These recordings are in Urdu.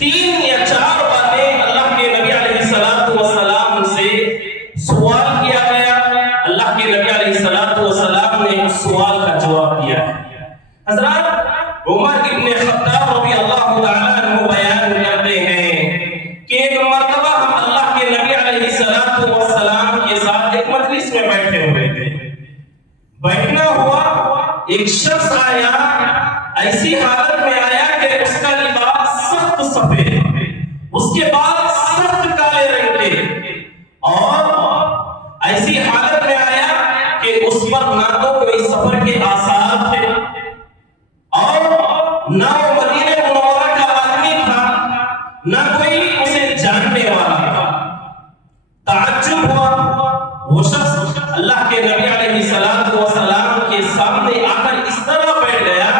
3 یا 4 باتیں اللہ کے نبی علیہ السلام سے سوال کیا گیا، اللہ کے نبی علیہ السلام نے اس سوال کا جواب دیا ہے۔ حضرات عمر ابن خطاب رضی اللہ تعالیٰ عنہ بیان کرتے ہیں کہ ایک مرتبہ ہم اللہ کے نبی علیہ السلام کے ساتھ ایک مجلس میں بیٹھے ہوئے تھے، بیٹھنا ہوا، ایک شخص آیا، ایسی حالت میں آیا کہ اس کا لباس سخت سفید، اس کے بال سخت کالے رنگ کے، اور ایسی حالت میں آیا کہ اس پر نہ تو کوئی سفر کے آثار تھے اور نہ وہ مدینہ منورہ کا آدمی تھا، نہ کوئی اسے جاننے والا تھا۔ تعجب ہوا، وہ شخص اللہ کے نبی علیہ السلام کے سامنے آ کر اس طرح بیٹھ گیا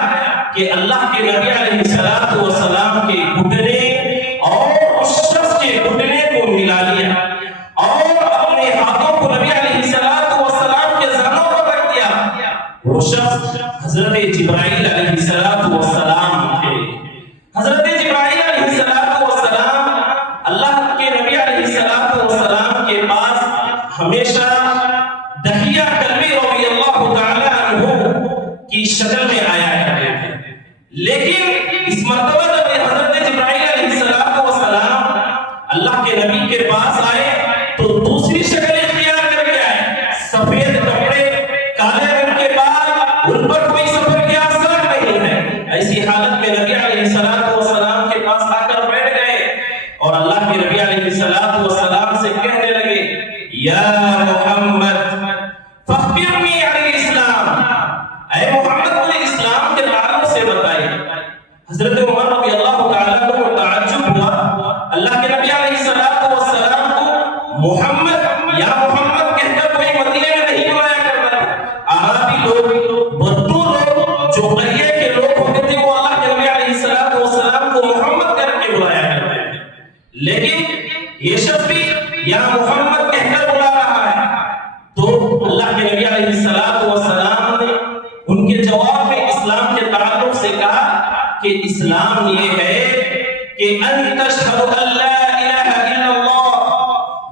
کہ اللہ کے نبی علیہ السلام کے گھٹنے اور اس شخص کے گھٹنے کو ملا لیا اور اپنے ہاتھوں کو نبی علیہ السلام کے زانوں پر رکھ دیا۔ وہ شخص حضرت جبرائیل علیہ السلام تھے۔ حضرت جبرائیل علیہ السلام اللہ کے نبی علیہ السلام کے پاس ہمیشہ دحیہ کلبی رضی اللہ تعالی عنہ کی شکل میں آیا کرتے تھے، لیکن اس مرتبہ جب حضرت جبرائیل علیہ السلام اللہ کے نبی کے پاس آئے تو دوسری شکل اختیار کر کے آئے، سفید کپڑے، کالے رنگ کے بال، ان پر کوئی سفر کے آثار نہیں ہے۔ ایسی حالت میں نبی علیہ السلام کے پاس آ کر بیٹھ گئے اور اللہ کے نبی علیہ السلام سے کہنے لگے، یا محمد فاخبرنی عن الاسلام، اے محمد مجھے اسلام کے تعلق سے بتائیے۔ حضرت عمر رضی اللہ تعالیٰ عنہ کو تعجب ہوا، اللہ کے نبی علیہ السلام کو محمد یا محمد کہہ کر کوئی مدینے میں نہیں بلایا کرتا تھا۔ عربی لوگ، بدو لوگ، جو قریے کے لوگ ہوتے تھے، وہ اللہ کے نبی علیہ السلام کو محمد کر کے بلایا کرتے تھے، لیکن یہ شخص بھی یا محمد کہہ کر بلا رہا ہے۔ تو اللہ کے نبی علیہ السلام نے ان کے جواب میں اسلام کے تعلق سے کہا کہ اسلام یہ ہے کہ ان تشہد ان لا الہ الا اللہ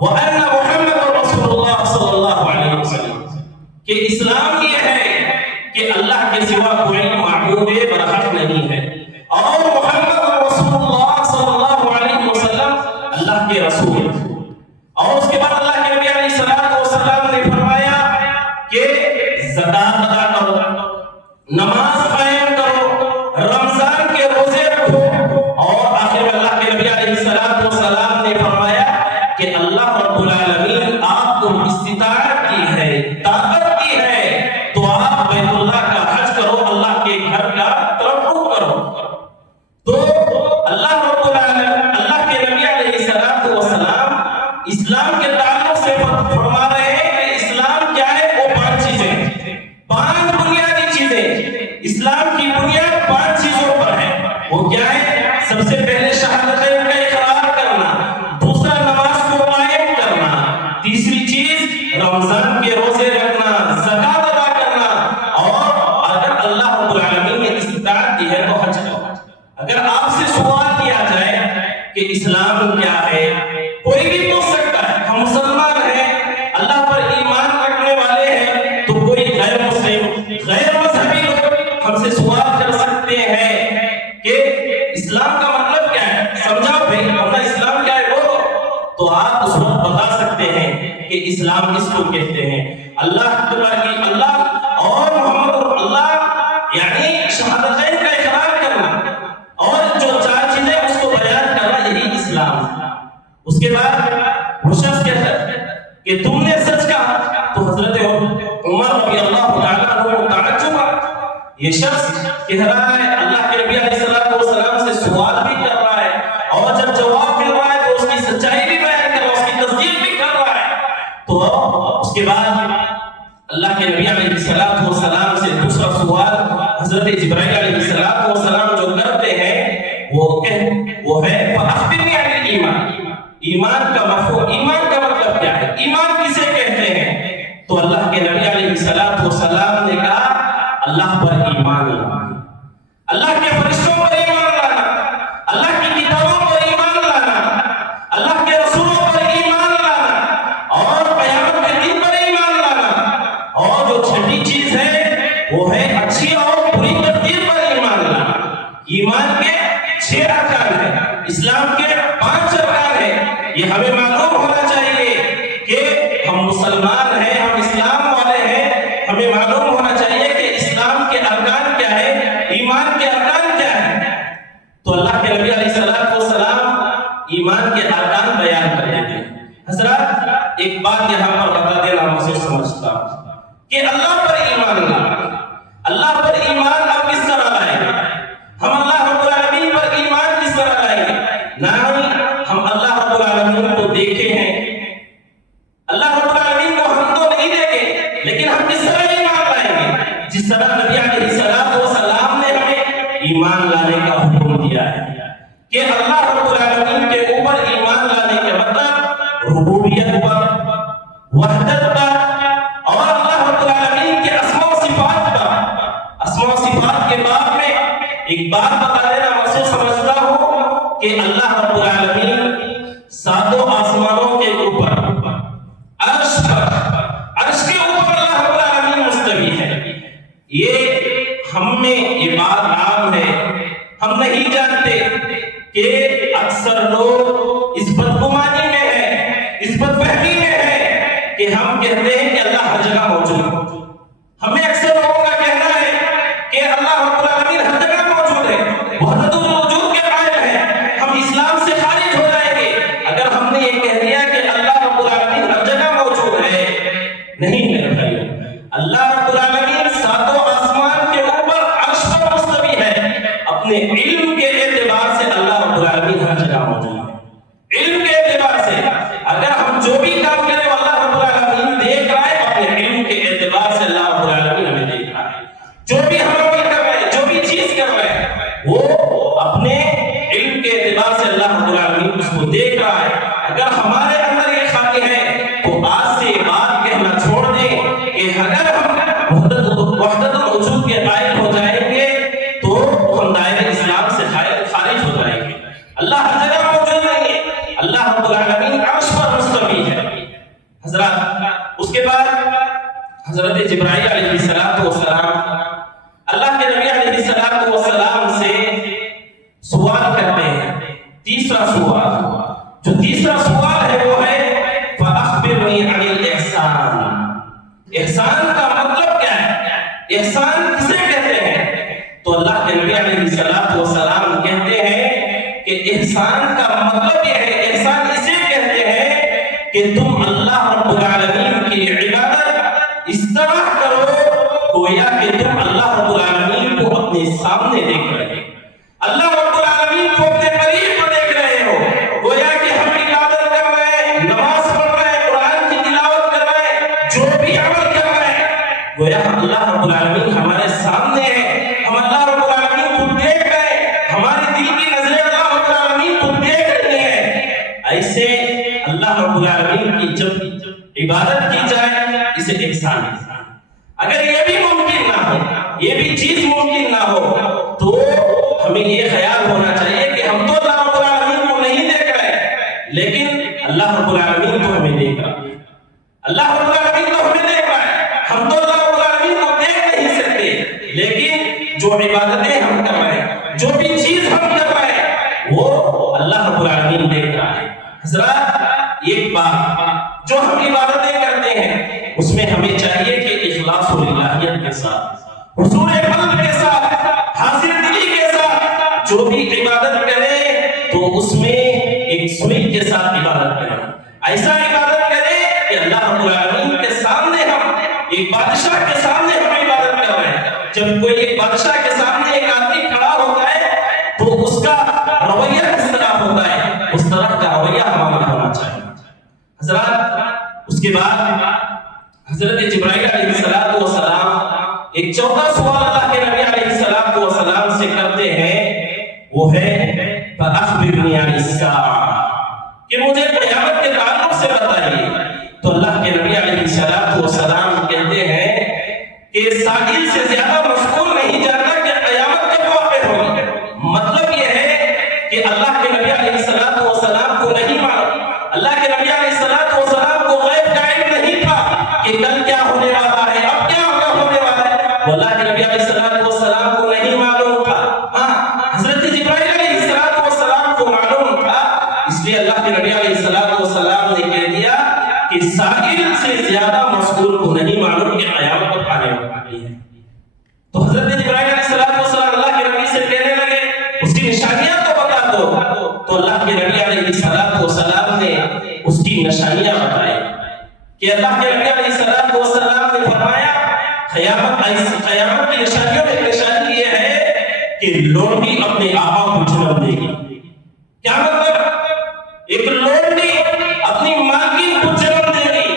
وان محمد رسول اللہ صلی اللہ علیہ وسلم، کہ اسلام یہ ہے کہ اللہ کے سوا کوئی معبود برحق نہیں ہے اور محمد رسول اللہ صلی اللہ علیہ وسلم اللہ کے رسول۔ اور اس کے بعد اللہ کے نبی علیہ السلام نے فرمایا کہ زکات ادا کرو، نماز قائم کرو، رمضان کے روزے رکھو، اور آخر میں اللہ کے نبی علیہ السلام نے فرمایا کہ اللہ رب العالمین آپ کو استطاعت دی ہے، طاقت دی ہے، تو آپ بیت اللہ کا حج کرو، اللہ کے گھر کا طرف رخ کرو۔ تو اللہ رب العالمین، اللہ کے نبی علیہ السلام اسلام کے تعلق سے فرما رہے ہیں کہ اسلام کیا ہے؟ وہ 5 چیزیں، 5 بنیادی چیزیں۔ اسلام کی بنیاد 5 چیزوں پر ہے۔ وہ کیا ہے؟ سب سے پہلے شہادتین کا اقرار کرنا، دوسرا نماز کو قائم کرنا، تیسری چیز رمضان کے روزے رکھنا، زکات ادا کرنا، اور اگر اللہ رب العالمین نے استطاعت دی ہے تو حج کرو۔ اگر آپ سے سوال کیا جائے کہ اسلام کیا ہے، کوئی بھی پوچھ سکتا ہے، ہم مسلمان ہیں، اللہ پر ایمان رکھنے والے ہیں، تو کوئی غیر مسلم، غیر مذہبی لوگ ہم سے سوال کر سکتے ہیں کہ اسلام کا مطلب کیا ہے، سمجھاؤ بھائی ہمارا اسلام کیا ہے وہ، تو آپ اس وقت بتا سکتے ہیں کہ اسلام اس کو کہتے ہیں اللہ اور محمد اللہ، یعنی شہادتین کا اقرار کرنا اور جو 4 چیزیں اس کو بیان کرنا، یہی اسلام ہے۔ اس کے بعد وہ شخص کہتا ہے کہ تم نے سچ کہا، تو حضرت عمر رضی اللہ تعالیٰ عنہ کو تعجب ہوا، یہ شخص کہہ رہا ہے، اللہ کے نبی علیہ السلام سے سوال بھی کر رہا ہے، اور جب جواب مل رہا ہے تو اس کی سچائی بھی بیان کر رہا ہے، اس کی تصدیق بھی کر رہا ہے۔ تو اس کے بعد اللہ کے نبی علیہ السلام سے دوسرا سوال حضرت جبرائیل علیہ السلام جو کرتے ہیں وہ ہے فاخبرنی عن الایمان، ایمان کا مفہوم، ایمان کا مطلب کیا ہے، ایمان کسے کہتے ہیں؟ تو اللہ کے نبی علیہ السلام نے کہا اللہ پر ایمان لانا، اللہ کے فرشتوں پر ایمان لانا، اللہ کی کتابوں پر 6 ارکان ہیں، اسلام کے 5 ارکان ہیں۔ یہ ہمیں معلوم ہونا چاہیے کہ ہم مسلمان ہیں، ہم اسلام والے ہیں، ہمیں معلوم ہونا چاہیے کہ اسلام کے ارکان کیا ہے، ایمان کے ارکان کیا ہے۔ تو اللہ کے نبی علیہ السلام ایمان کے ارکان بیان کر دیتے ہیں۔ حضرات ایک بات یہاں پر بتا دینا مجھے سمجھتا کہ اللہ پر ایمان لانا، اللہ پر ایمان اب کس طرح لائیں گے؟ ہم اللہ رب العالمین پر ایمان کس طرح لائیں گے؟ نہ ہم اللہ رب العالمین کو دیکھے ہیں، اللہ رب العالمین کو ہم تو نہیں دیکھے، لیکن ہم کس طرح ایمان لائیں گے؟ جس طرح نبی علیہ السلام نے ہمیں ایمان لانے کا حکم دیا ہے کہ اللہ رب العالمین کے اوپر ایمان لانے کے مطلب ربوبیت پر، وحدت پر، اور اللہ رب العالمین کے اسماء و صفات پر۔ اسماء و صفات کے باب میں ایک بات بتا دینا میں سمجھتا ہوں کہ اللہ رب العالمین 7 آسمانوں کے اوپر عرش کے اوپر اللہ رب العالمین مستوی ہے۔ یہ ہم میں یہ بات عام ہے، ہم نہیں جانتے کہ اکثر لوگ اس بدگمانی میں ہیں، اس بدفہمی میں ہیں کہ ہم کہتے ہیں کہ اللہ ہر جگہ موجود ہے۔ ہمیں اکثر لوگوں کا کہنا ہے کہ اللہ رب العالمین ہر جگہ موجود ہے، وحدت الوجود کے قائل ہے۔ ہم اسلام سے خارج ہو جائیں گے اگر ہم نے یہ کہہ دیا کہ اللہ رب العالمین ہر جگہ موجود ہے۔ نہیں میرے بھائیو، اللہ رب العالمین 7 آسمان کے اوپر عرش پر مستوی ہے۔ اپنے علم کے اعتبار سے اللہ رب العالمین ہر جگہ موجود ہے، علم کے اعتبار سے اگر ہم جو بھی کام کریں اللہ رب العالمین دیکھ رہا ہے، اپنے علم کے اعتبار سے اللہ رب العالمین ہمیں دیکھ رہا ہے۔ جو بھی ہم عمل کر رہے ہیں، جو بھی چیز کر رہے ہیں، وہ اپنے علم کے اعتبار سے اللہ رب العالمین اس کو دیکھ رہا ہے۔ اگر ہمارے اندر یہ خامی ہے تو آج سے بات کہنا چھوڑ دیں کہ اگر ہم وحدت الوجود کے قائل ہو جائیں گے تو ہم دائرہ اسلام سے خارج ہو جائیں گے۔ اللہ ہر جگہ موجود نہیں ہے، اللہ رب العالمین عرش پر مستوی ہے۔ حضرات اس کے بعد حضرت جبرائیل علیہ السلام اللہ کے نبی علیہ السلام سے سوال کرتے ہیں۔ تیسرا سوال، جو تیسرا سوال ہے وہ ہے فَأَخْبِرْنِي عَنِ الْإِحْسَانِ۔ احسان کا مطلب کیا ہے؟ احسان کسے کہتے ہیں؟ تو اللہ کے نبی علیہ السلام کہتے ہیں کہ احسان کا مطلب یہ ہے، احسان اسے کہتے ہیں کہ تم اللہ رب العالمین کی عبادت اس طرح کرو گویا کہ تم اللہ رب العالمین کو اپنے سامنے دیکھ رہے ہیں، اللہ رب العالمین کو اپنے قریب کو دیکھ رہے ہو، گویا کہ ہم عبادت کر رہے ہیں، نماز پڑھ رہے ہیں، قرآن کی تلاوت کر رہے ہیں، جو بھی عمل کر رہے ہیں، گویا اللہ رب العالمین ہمارے سامنے ہے، ہم اللہ رب العالمین کو دیکھ رہے ہیں، ہمارے دل کی نظریں اللہ رب العالمین کو دیکھ رہی ہیں۔ ایسے اللہ رب العالمین کی جب عبادت کی جائے اسے احسان ہے۔ اگر یہ بھی ممکن نہ ہو، یہ بھی چیز ممکن نہ ہو تو ہمیں یہ خیال ہونا چاہیے کہ ہم تو اللہ رب العالمین کو نہیں دیکھ رہے لیکن اللہ رب العالمین کو ہمیں دیکھ رہا ہے، اللہ رب العالمین کو ہمیں دیکھ رہا ہے۔ ہم تو اللہ رب العالمین کو دیکھ نہیں سکتے لیکن جو عبادتیں ہم کر رہے ہیں، جو بھی چیز ہم کر رہے ہیں وہ اللہ رب العالمین دیکھ رہا ہے۔ حضرات ایک بات، جو ہم عبادتیں کرتے ہیں اس میں ہمیں چاہیے کہ اخلاص و للہیت کے ساتھ، حضور قلب کے ساتھ، حاضر دلی کے ساتھ جو بھی عبادت کرے تو اس میں ایک سوئی کے ساتھ عبادت کرے، ایسا عبادت کرے کہ اللہ رب العالمین کے سامنے ہم ایک بادشاہ کے سامنے ہم عبادت کر رہے ہیں۔ جب کوئی ایک بادشاہ کے سامنے ایک آدمی کھڑا ہوتا ہے تو اس کا رویہ کس طرح ہوتا ہے، اس طرح کا رویہ ہمارا ہونا چاہیے۔ حضرات اس کے بعد حضرت جبرائیل علیہ السلام ایک چوتھا سوال اللہ کے نبی علیہ السلام سے کرتے ہیں، وہ ہے فَأَخْبِرْنِي عَنِ السَّاعَةِ، کہ مجھے قیامت کے تعلق سے بتائیے۔ تو اللہ کے نبی علیہ السلام کہتے ہیں کہ سائل سے زیادہ مذکور نہیں جانتا کہ قیامت کب واقع ہوگی۔ مطلب یہ ہے کہ اللہ کے نبی علیہ السلام کو نہیں معلوم، اللہ کے نبی علیہ السلام کو غیب کا علم نہیں تھا کہ کل کیا ہونے والا ہے، اب کیا ہونے والا ہے، اللہ کے نبی علیہ السلام کو نہیں معلوم تھا۔ ہاں حضرت جبرائیل علیہ السلام سائل سے زیادہ مسئول کو نہیں معلوم کہ قیامت کب آنے والی ہے۔ تو حضرت جبرائیل علیہ السلام اللہ کے نبی سے کہنے لگے اس کی نشانیاں تو بتا دو، تو اللہ کے نبی علیہ السلام نے اس کی نشانیاں بتائی کہ اللہ کے نبی علیہ السلام نے فرمایا قیامت کی نشانیوں میں نشانی یہ ہے کہ لونڈی اپنے آقا کو جنم دے گی۔ کیا مطلب؟ ایک لونڈی اپنی مالکن کو جنم دے گی۔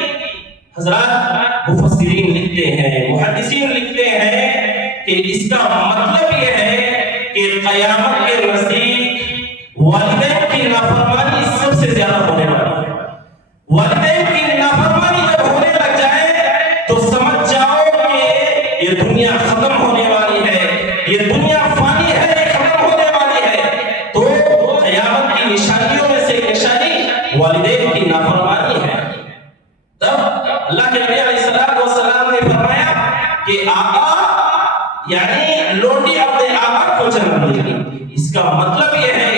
حضرات مفسرین لکھتے ہیں، محدثین لکھتے ہیں کہ اس کا مطلب یہ ہے کہ قیامت کے نزدیک والدین کی نافرمانی سب سے زیادہ ہونے والی ہے۔ والدین کی نافرمانی جب ہونے لگ جائے تو سمجھ جاؤ کہ یہ دنیا ختم ہونے والی ہے، یہ دنیا فانی ہے، یہ ختم ہونے والی ہے۔ تو قیامت کی نشانیوں میں سے ایک نشانی والدین کی نافرمانی ہے۔ تب اللہ کے نبی علیہ السلام نے فرمایا کہ آقا یعنی لونڈی اپنے آقا کو جنم دے گی۔ اس کا مطلب یہ ہے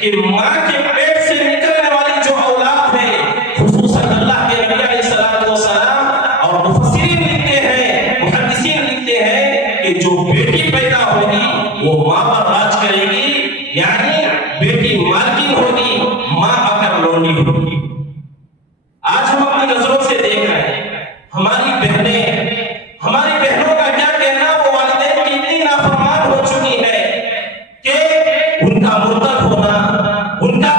کہ ماں کے پیٹ سے نکلنے والی جو اولاد ہے، خصوصاً اللہ کے نبی علیہ السلام اور مفسرین لکھتے ہیں، محدثین لکھتے ہیں کہ جو بیٹی پیدا ہوگی وہ ماں پر راج کرے گی، یعنی بیٹی مالکن ہوگی، ماں آ کر لونڈی ہوگی۔ آج ہم اپنی نظروں سے دیکھ رہے ہیں ہماری بہنوں کا کیا کہنا، وہ والدین کی اتنی نافرمان ہو چکی ہے کہ ان کا مرتد ہونا، ان کا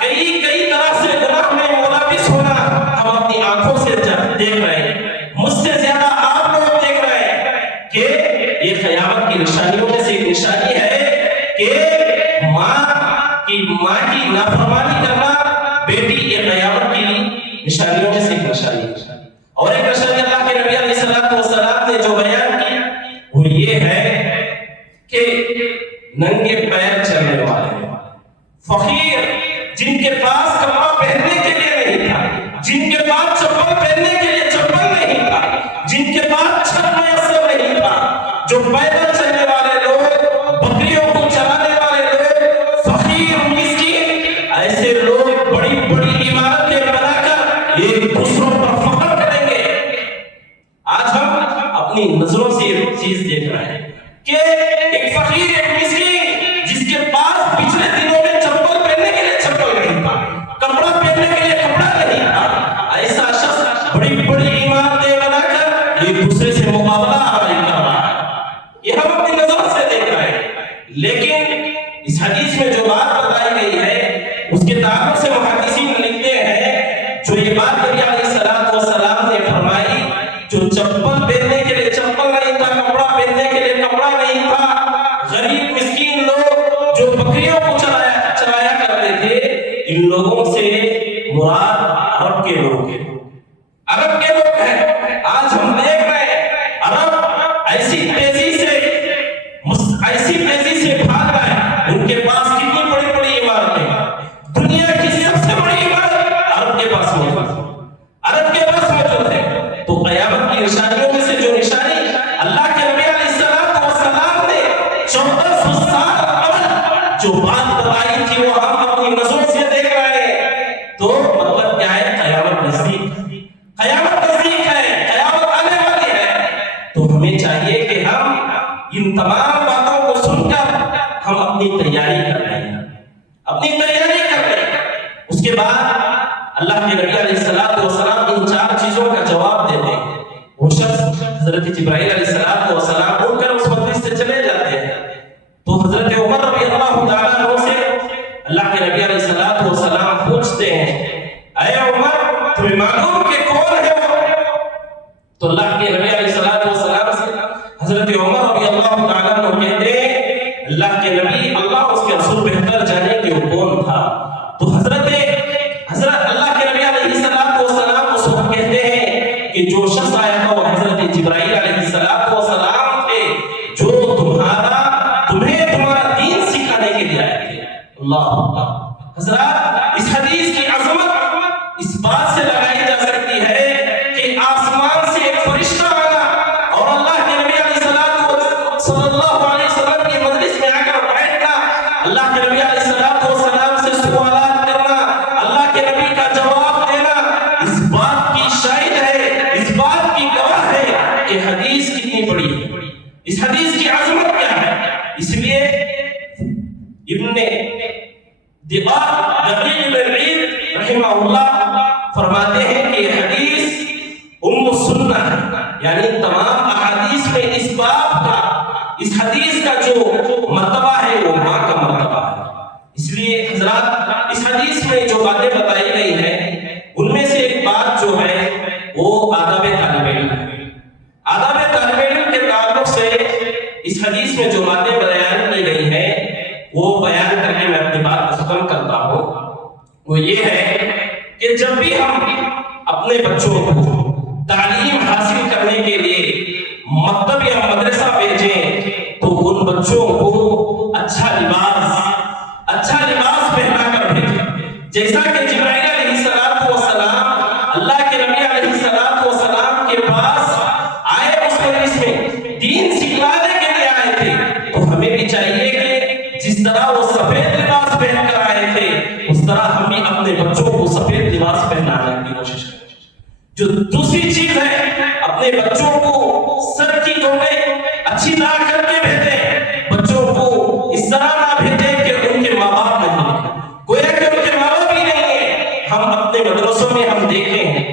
کئی طرح سے گناہ میں ملوث ہونا ہم اپنی آنکھوں سے دیکھ رہے ہیں۔ مجھ سے زیادہ آپ لوگ دیکھ رہے ہیں کہ یہ قیامت کی نشانیوں میں سے ایک نشانی ہے کہ ماں کی نافرمانی کرنا بیٹی یہ قیامت کی نشانیوں میں سے ایک نشانی ہے۔ اور ایک نشانی اللہ کے نبی علیہ السلام نے جو بیان کی وہ یہ ہے کہ ننگے پیر چلنے والے فقیر، جن کے پاس کپڑا پہننے کے لیے نہیں تھا، جن کے پاس چپل پہننے کے لیے چپل نہیں تھا، جن کے پاس چھت میسر نہیں تھا، جو پیدل چلنے والے لوگ، بکریوں کو چلانے والے لوگ، فقیر مسکین، ایسے لوگ بڑی بڑی عمارتیں بنا کر ایک دوسروں پر فخر کریں گے۔ آج ہم اپنی نظروں سے ایک چیز دیکھ رہے ہیں کہ ایک فقیر، ایک مسکین جس کے پاس پچھلے دنوں میں چپل پہننے کے لیے چپل نہیں تھا، کپڑا پہننے کے لیے کپڑا نہیں تھا، ایسا شخص بڑی بڑی عمارتیں بنا کر ایک دوسرے سے مقابلہ کر رہا ہے۔ یہ ہم اپنی نظروں سے دیکھ رہے ہیں، لیکن اس حدیث میں جو بات بتائی گئی ہے اس کے تعلق سے محدثین لکھتے ہیں جو یہ بات نبی علیہ السلام نے فرمائی، جو چپل پہننے کے لیے چپل نہیں تھا، کپڑا پہننے کے لیے کپڑا نہیں تھا، غریب مسکین لوگ جو بکریوں کو چلایا کرتے تھے، ان لوگوں سے مراد عرب کے لوگ ہیں۔ عرب کے لوگ ہیں۔ آج ہم دیکھ رہے ہیں عرب ایسی تیزی سے بھاگ رہا ہے، ان کے پاس کتنی بڑی بڑی عمارتیں، دنیا کی سب سے بڑی عمارت عرب کے پاس موجود ہے۔ تو قیامت کی نشانیوں میں سے جو نشانی اللہ کے نبی علیہ السلام نے 1400 سال قبل جو بات بتائی تھی وہ ہم اپنی نظروں سے دیکھ رہے ہیں۔ تو مطلب کیا ہے؟ قیامت نزدیک ہے، قیامت آنے والی ہے۔ تو ہمیں چاہیے کہ ہم ان تمام باتوں کو سن کر ہم اپنی تیاری کر لیں۔ اس کے بعد اللہ کے نبی علیہ السلام ان 4 چیزوں کا جواب دیتے ہیں۔ وہ شخص حضرت جبرائیل علیہ السلام اٹھ کر اس مجلس سے چلے جاتے ہیں۔ تو حضرت عمر رضی اللہ تعالیٰ عنہ سے اللہ کے نبی علیہ السلام پوچھتے ہیں، اے عمر تمہیں معلوم کہ کون ہے وہ؟ تو اللہ کے نبی علیہ السلام سے حضرت عمر رضی اللہ تعالیٰ عنہ کہتے ہیں، اللہ کے نبی، اللہ اس کے رسول بہتر جانے کہ وہ کون تھا۔ تو حضرت اللہ کے نبی علیہ السلام اس وقت کہتے ہیں کہ جو شخص آیا تھا وہ حضرت جبرائیل علیہ السلام تھے، جو تمہیں تمہارا دین سکھانے کے لیے آئے تھے۔ اللہ اکبر۔ حضرات اس حدیث کی عظمت اس بات سے لگائی جا سکتی ہے کہ آسمان سے ایک فرشتہ آنا اور اللہ کے نبی علیہ السلام صلی اللہ علیہ وسلم کی مجلس میں آ کر بیٹھنا، اللہ کے نبی علیہ السلام سے سوالات کرنا، اللہ کے نبی کا جواب دینا، اس بات کی دقیق بن عید رحمہ اللہ فرماتے ہیں کہ یہ حدیث ام السنہ ہے، یعنی تمام احادیث میں اس باب کا، اس حدیث کا جو مرتبہ ہے وہ ماں کا مرتبہ ہے۔ اس لیے حضرات اس حدیث میں جو باتیں بتائی گئی ہیں ان میں سے ایک بات جو ہے وہ آداب طالب علم ہے۔ آداب طالب علم کے تعلق سے اس حدیث میں جو باتیں بیان کی گئی ہیں وہ بیان کر کے میں اپنی بات ختم کرتا ہوں۔ وہ یہ ہے کہ جب بھی ہم اپنے بچوں کو تعلیم حاصل کرنے کے لیے مکتب یا مدرسہ بھیجیں تو ان بچوں کو اچھا لباس پہنا کر بھیجیں، جیسا کہ جبرائیل علیہ السلام اللہ کے نبی علیہ السلام کے پاس آئے اس مجلس میں دین سکھلانے کے لیے آئے تھے، تو ہمیں بھی چاہیے کہ جس طرح وہ سفید لباس پہن کر آئے تھے اس طرح ہم بھی اپنے بچوں کو سفید لباس پہنانے کی کوشش کریں۔ جو دوسری چیز ہے، اپنے بچوں کو سر کی ٹوپی اچھی نہ کر کے بھیجیں، بچوں کو اس طرح نہ بھیجیں کہ ان کے ماں باپ نہیں، گویا کہ ان کے ماں باپ ہی نہیں ہے۔ ہم اپنے مدرسوں میں ہم دیکھیں ہیں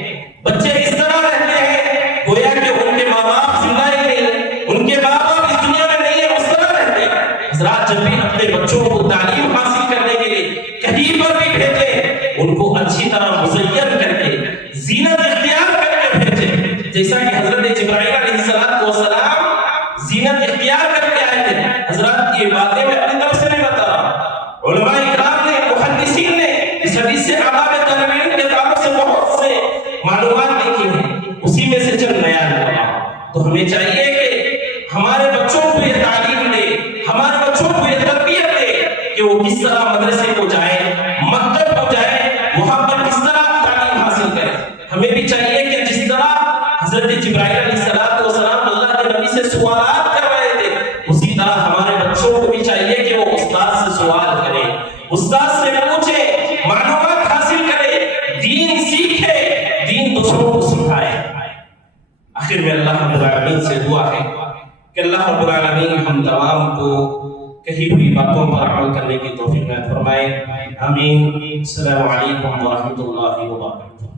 بچے اس طرح رہتے ہیں گویا کہ ان کے ماں باپ زندہ ہی نہیں، ان کے ماں باپ اس دنیا میں نہیں ہے، اس طرح رہتے ہیں۔ حضرات جب بھی اپنے بچوں کو تعلیم حاصل کرنے کے لیے کہیں پر بھی بھیجیں ان کو اچھی طرح مزین کر کے زینت اختیار کر کے بھیجیں، جیسا کہ حضرت جبرائیل علیہ السلام زینت اختیار کر کے آئے تھے۔ حضرات یہ باتیں میں اپنی طرف سے نہیں بتا رہا، علماء اکرام نے، محدثین نے اس حدیث سے آداب طالب علم کے تعلق سے بہت سے معلومات لکھی ہیں، اسی میں سے چند بیان کر رہا ہوں۔ تو ہمیں چاہیے کہ ہمارے بچوں کو یہ تعلیم دے، ہمارے بچوں کو یہ تربیت دے کہ وہ کس طرح مدرسے کو جائیں، مکتب کو جائیں، وہاں پر کس طرح تعلیم حاصل کریں۔ ہمیں بھی چاہیے کہ جس طرح حضرت جبرائیل علیہ السلام اللہ کے نبی سے سوالات کر رہے تھے، اسی طرح ہمارے بچوں کو بھی چاہیے کہ وہ استاد سے سوال کرے، استاد سے پوچھے، معلومات حاصل کرے، دین سیکھے، دین دوسروں کو سکھائے۔ آخر میں اللہ رب العالمین سے دعا ہے کہ اللہ رب العالمین ہم تمام کو کہی ہوئی باتوں پر عمل کرنے کی توفیق عطا فرمائے، آمین۔ السلام علیکم ورحمۃ اللہ وبرکاتہ۔